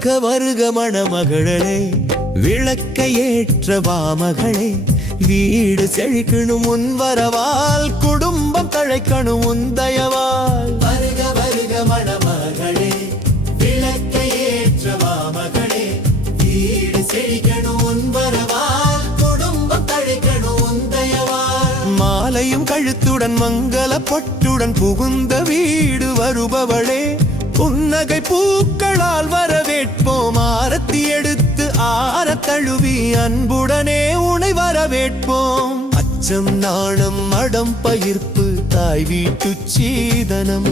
வருக வருக மணமகளே, விளக்கை ஏற்றவா மகளே, வீடு செழிக்கணும் உன் வரவால், குடும்பம் தழைக்கணும் உன் தயவால். வருக வருக மணமகளே, விளக்கை ஏற்றவா மகளே, வீடு செழிக்கணும் உன் வரவால், குடும்பம் தழைக்கணும் உன் தயவால். மாலையும் கழுத்துடன் மங்கள பொட்டுடன் புகுந்த வீடு வருபவளே, புன்னகை பூக்களால் வரவேற்போம். ஆரத்தி எடுத்து ஆர தழுவி அன்புடனே உனை வரவேற்போம். அச்சம் நாணம் மடம் பயிர்ப்பு தாய் வீட்டு சீதனம்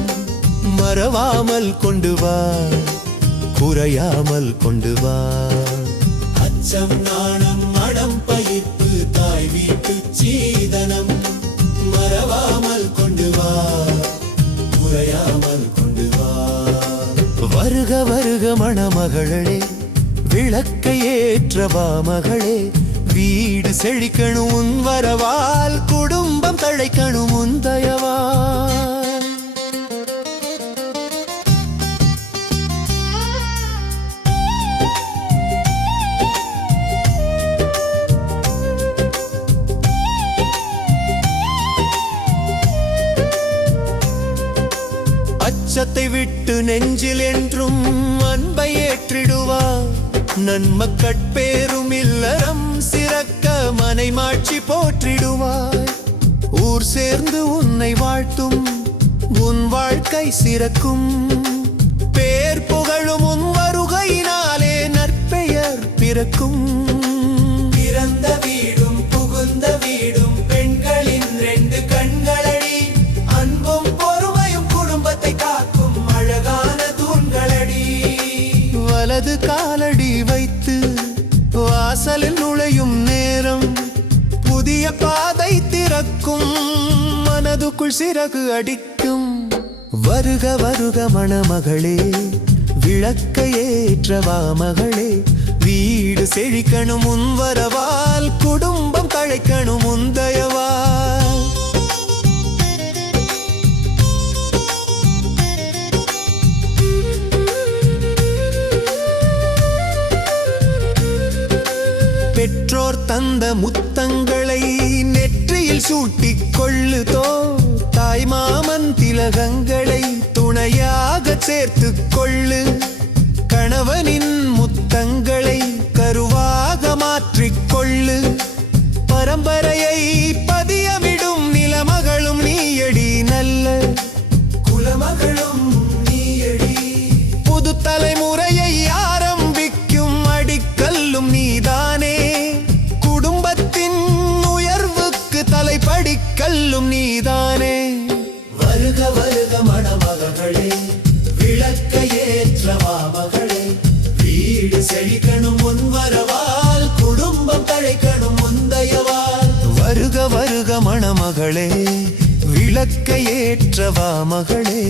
மறவாமல் கொண்டு வா, குறையாமல் கொண்டு வா. அச்சம் நாணம் மடம் பயிர்ப்பு தாய் வீட்டு சீதனம் மறவாமல் கொண்டு வா, குறையாமல் கொண்டு வா. வருக வருக மணமகளே, விளக்கை ஏற்றவா மகளே, வீடு செழிக்கணும் உன் வரவால், குடும்பம் தழைக்கணும் உன் தயவால். அச்சத்தை விட்டு நெஞ்சில் என்றும் அன்பை ஏற்றிடுவா. நன்மக்கட்பேரும் இல்லறம் சிறக்க மனைமாட்சி போற்றிடுவாய். ஊர் சேர்ந்து உன்னை வாழ்த்தும் உன் வாழ்க்கை சிறக்கும். பேர் புகழும் உன் வருகையினாலே நற்பெயர் பிறக்கும். பிறந்த வீடும் புகுந்த வீடும் பெண்களின் 2 கண்களடி, அன்பும் பொறுமையும் குடும்பத்தை காக்கும் அழகான தூண்களடி. வலது காலடி வைத்து வாசலில் நுழையும் நேரம் புதிய பாதை திறக்கும், மனதுக்குள் சிறகு அடிக்கும். வருக வருக மணமகளே, விளக்கை ஏற்றவா மகளே, வீடு செழிக்கணும் உன் வரவால், குடும்பம் தழைக்கணும் உன் தயவால். பெற்றோர் தந்த முத்தங்களை நெற்றியில் சூட்டிக் கொள்ளுதோ, தாய் மாமன் திலகங்களை துணையாக சேர்த்து கொள்ளு. கணவனின் முத்தங்களை கருவாக மாற்றிக் கொள்ளு. பரம்பரையை பதியவிடும் நிலமகளும் நீயடி, நல்ல குலமகளும் நீயடி. புது தலைமுறையை ஆரம்பிக்கும் அடிக்கல்லும் நீதானே. குடும்பத்தின் உயர்வுக்கு தலைப்படிக்கல்லும் நீதானே. வருக வருக மணமகளே, விளக்கை ஏற்றவா மகளே, வீடு செழிக்கணும் உன் வரவால், குடும்பம் தழைக்கணும் உன் தயவால். வருக வருக மணமகளே, விளக்கை ஏற்றவா மகளே.